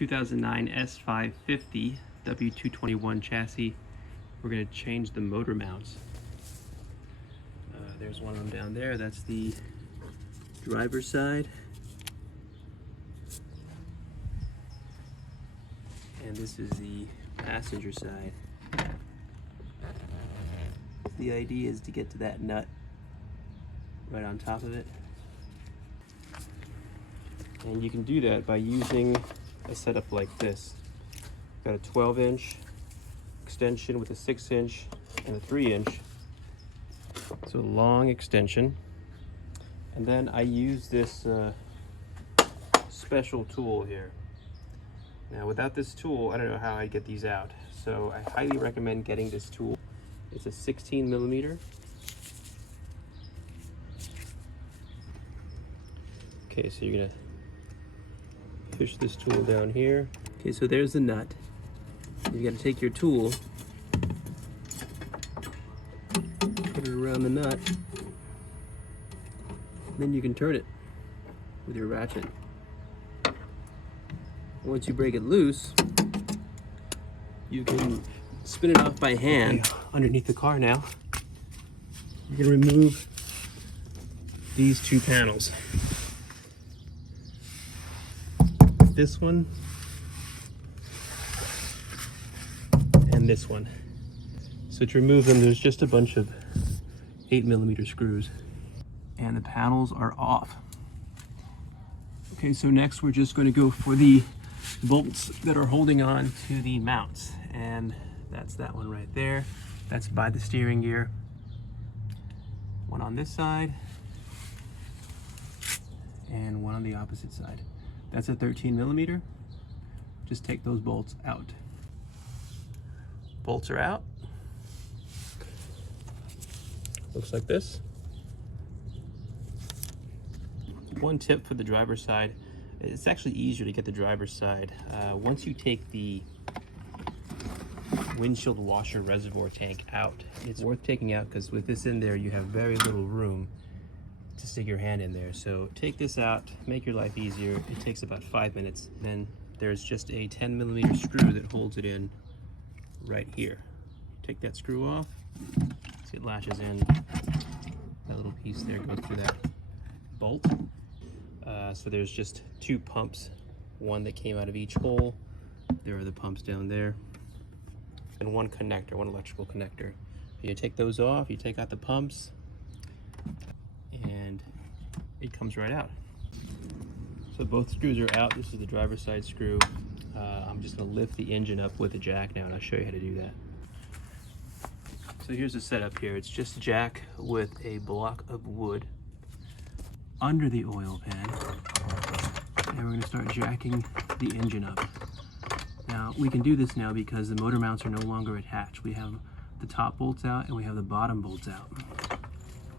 2009 S550 W221 chassis. We're going to change the motor mounts. There's one of them down there. That's the driver's side. And this is the passenger side. The idea is to get to that nut right on top of it. And you can do that by using a setup like this. Got a 12-inch extension with a 6-inch and a 3-inch. So a long extension. And then I use this special tool here. Now without this tool, I don't know how I get these out. So I highly recommend getting this tool. It's a 16mm. Okay, so you're gonna push this tool down here. Okay, so there's the nut. You gotta take your tool, put it around the nut, then you can turn it with your ratchet. Once you break it loose, you can spin it off by hand underneath the car now. You're gonna remove these two panels. This one and this one. So to remove them, there's just a bunch of 8mm screws and the panels are off. Okay, so next we're just going to go for the bolts that are holding on to the mounts, and that's that one right there. That's by the steering gear. One on this side and one on the opposite side. That's a 13mm. Just take those bolts out. Bolts are out. Looks like this. One tip for the driver's side, it's actually easier to get the driver's side. Once you take the windshield washer reservoir tank out, it's worth taking out because with this in there, you have very little room to stick your hand in there. So take this out, make your life easier. It takes about 5 minutes. Then there's just a 10mm screw that holds it in right here. Take that screw off, see it latches in. That little piece there goes through that bolt. So there's just two pumps, one that came out of each hole. There are the pumps down there. And one connector, one electrical connector. You take those off, you take out the pumps, and it comes right out. So both screws are out. This is the driver's side screw. I'm just gonna lift the engine up with a jack now, and I'll show you how to do that. So here's the setup here. It's just a jack with a block of wood under the oil pan, and we're gonna start jacking the engine up. Now we can do this now because the motor mounts are no longer attached. We have the top bolts out and we have the bottom bolts out.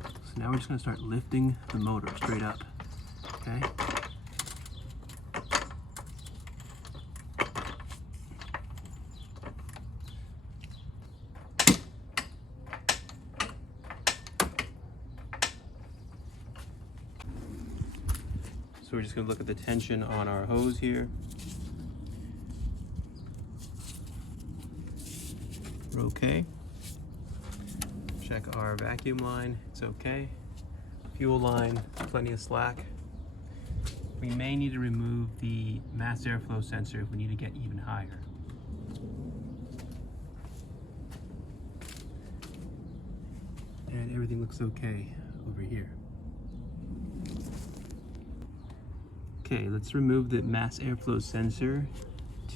So now we're just gonna start lifting the motor straight up, okay? So we're just gonna look at the tension on our hose here. We're okay. Check our vacuum line, it's okay. Fuel line, plenty of slack. We may need to remove the mass airflow sensor if we need to get even higher. And everything looks okay over here. Okay, let's remove the mass airflow sensor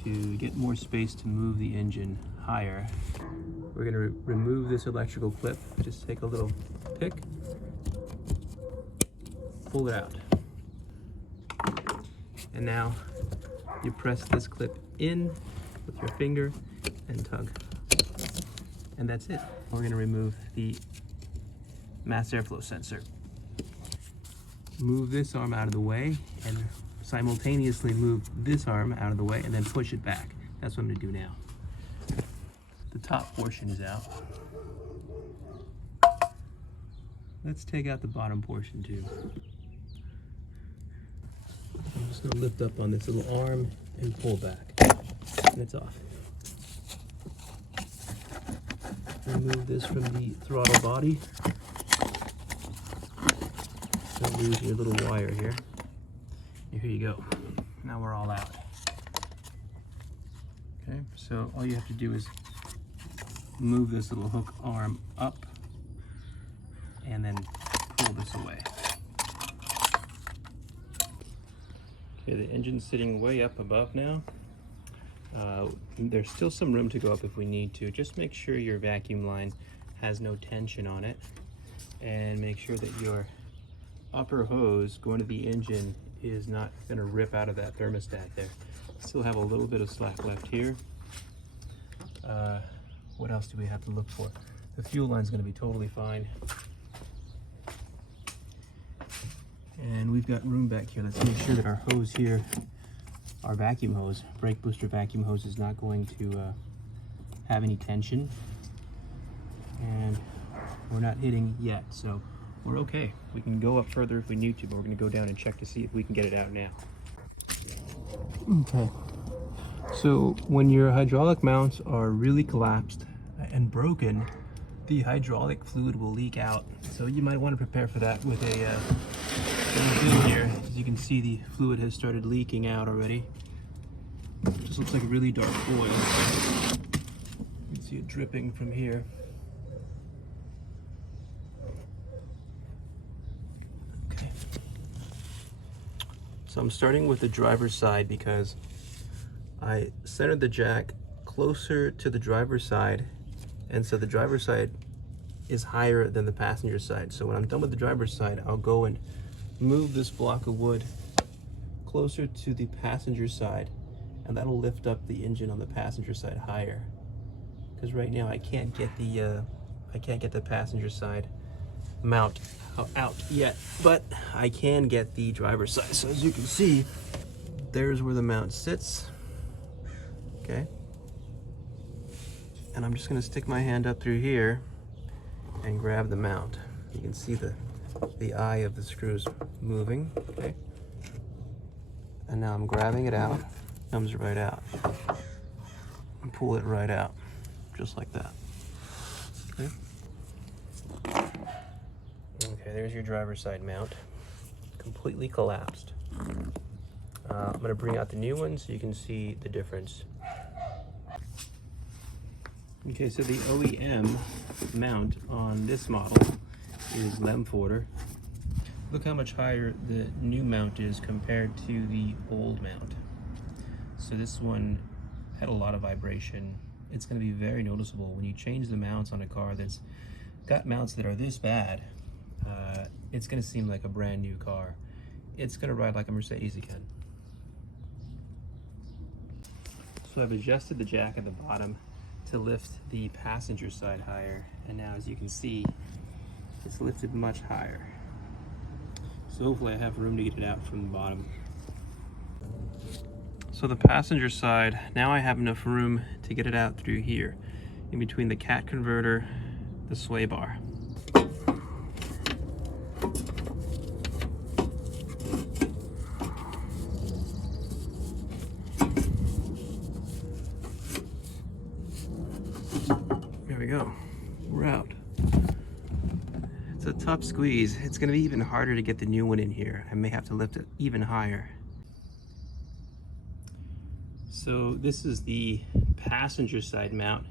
to get more space to move the engine higher. We're going to remove this electrical clip. Just take a little pick, pull it out. And now you press this clip in with your finger and tug. And that's it. We're going to remove the mass airflow sensor. Move this arm out of the way and simultaneously move this arm out of the way and then push it back. That's what I'm going to do now. The top portion is out. Let's take out the bottom portion too. I'm just gonna lift up on this little arm and pull back, and it's off. Remove this from the throttle body. Don't lose your little wire here. And here you go. Now we're all out. Okay, so all you have to do is move this little hook arm up and then pull this away. Okay, the engine's sitting way up above now. There's still some room to go up if we need to. Just make sure your vacuum line has no tension on it, and make sure that your upper hose going to the engine is not going to rip out of that thermostat there. Still have a little bit of slack left here. What else do we have to look for? The fuel line is going to be totally fine. And we've got room back here. Let's make sure that our hose here, our vacuum hose, brake booster vacuum hose, is not going to have any tension. And we're not hitting yet, so we're okay. We can go up further if we need to, but we're going to go down and check to see if we can get it out now. Okay. So when your hydraulic mounts are really collapsed and broken, the hydraulic fluid will leak out. So you might want to prepare for that with a in here. As you can see, the fluid has started leaking out already. Just looks like a really dark oil. You can see it dripping from here. Okay. So I'm starting with the driver's side because I centered the jack closer to the driver's side, and so the driver's side is higher than the passenger side. So when I'm done with the driver's side, I'll go and move this block of wood closer to the passenger side, and that'll lift up the engine on the passenger side higher. Because right now I can't get the passenger side mount out yet, but I can get the driver's side. So as you can see, there's where the mount sits. Okay, and I'm just going to stick my hand up through here and grab the mount. You can see the eye of the screws moving. Okay, and now I'm grabbing it out. Comes right out, and pull it right out, just like that. Okay. Okay, there's your driver's side mount, completely collapsed. I'm going to bring out the new one so you can see the difference. Okay, so the OEM mount on this model is Lemforder. Look how much higher the new mount is compared to the old mount. So this one had a lot of vibration. It's going to be very noticeable when you change the mounts on a car that's got mounts that are this bad. It's going to seem like a brand new car. It's going to ride like a Mercedes again. So I've adjusted the jack at the bottom to lift the passenger side higher, and now as you can see, it's lifted much higher. So hopefully I have room to get it out from the bottom. So the passenger side, now I have enough room to get it out through here, in between the cat converter, the sway bar. There we go, we're out. It's a tough squeeze. It's gonna be even harder to get the new one in here. I may have to lift it even higher. So this is the passenger side mount.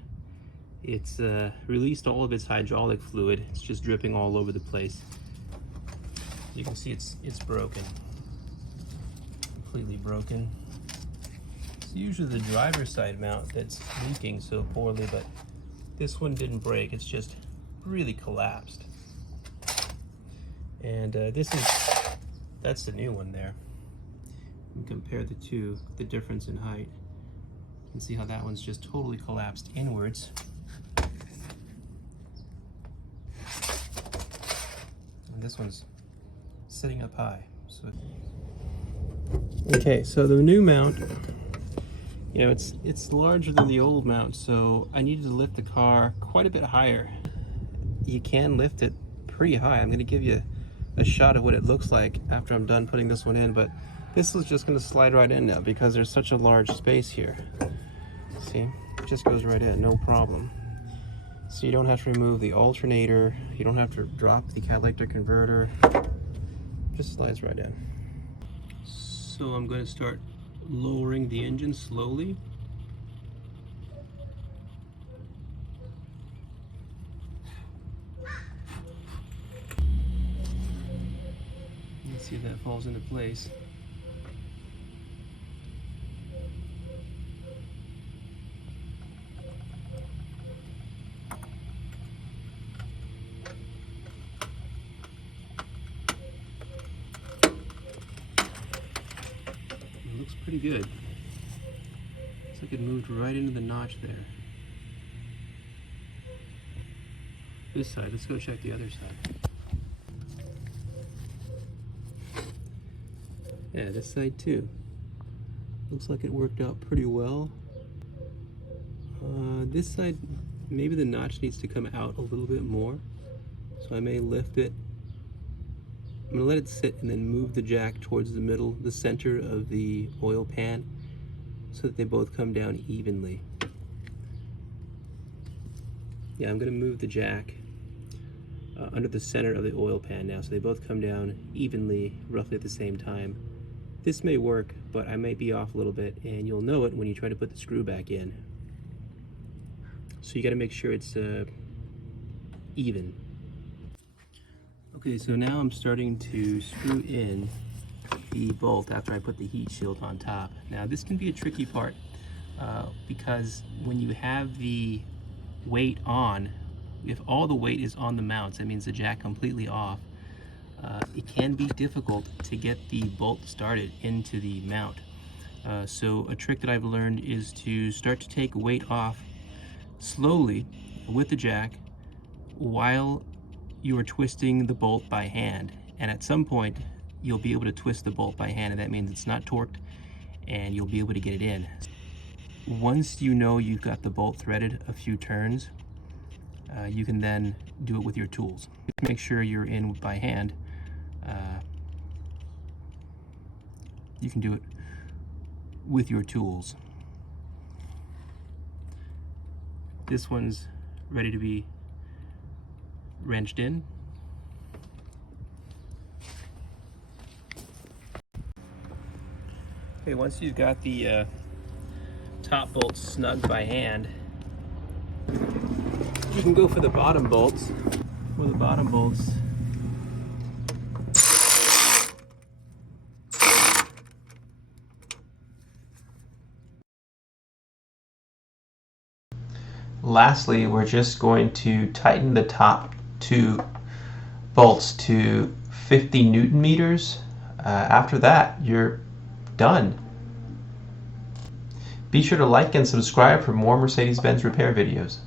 It's released all of its hydraulic fluid. It's just dripping all over the place. You can see it's broken, completely broken. It's usually the driver's side mount that's leaking so poorly, but this one didn't break. It's just really collapsed. And that's the new one there. And compare the two, the difference in height. You can see how that one's just totally collapsed inwards. And this one's sitting up high. So okay, so the new mount, you know, it's larger than the old mount, so I needed to lift the car quite a bit higher. You can lift it pretty high. I'm going to give you a shot of what it looks like after I'm done putting this one in, but This is just going to slide right in now because there's such a large space here. See, it just goes right in, no problem. So you don't have to remove the alternator, you don't have to drop the catalytic converter, just slides right in. So I'm going to start lowering the engine slowly. Let's see if that falls into place. It looks pretty good. Looks like it moved right into the notch there. This side, let's go check the other side. Yeah, this side too. Looks like it worked out pretty well. This side, maybe the notch needs to come out a little bit more. So I may lift it. I'm gonna let it sit and then move the jack towards the middle, the center of the oil pan, so that they both come down evenly. Yeah, I'm gonna move the jack under the center of the oil pan now, so they both come down evenly, roughly at the same time. This may work, but I might be off a little bit, and you'll know it when you try to put the screw back in. So you got to make sure it's even. Okay, so now I'm starting to screw in the bolt after I put the heat shield on top. Now this can be a tricky part because when you have the weight on, if all the weight is on the mounts, that means the jack completely off. It can be difficult to get the bolt started into the mount. So a trick that I've learned is to start to take weight off slowly with the jack while you are twisting the bolt by hand. And at some point, you'll be able to twist the bolt by hand, and that means it's not torqued, and you'll be able to get it in. Once you know you've got the bolt threaded a few turns, you can then do it with your tools. Make sure you're in by hand. You can do it with your tools. This one's ready to be wrenched in. Okay, once you've got the top bolts snug by hand, you can go for the bottom bolts. For the bottom bolts, lastly, we're just going to tighten the top two bolts to 50 Newton meters. After that, you're done. Be sure to like and subscribe for more Mercedes-Benz repair videos.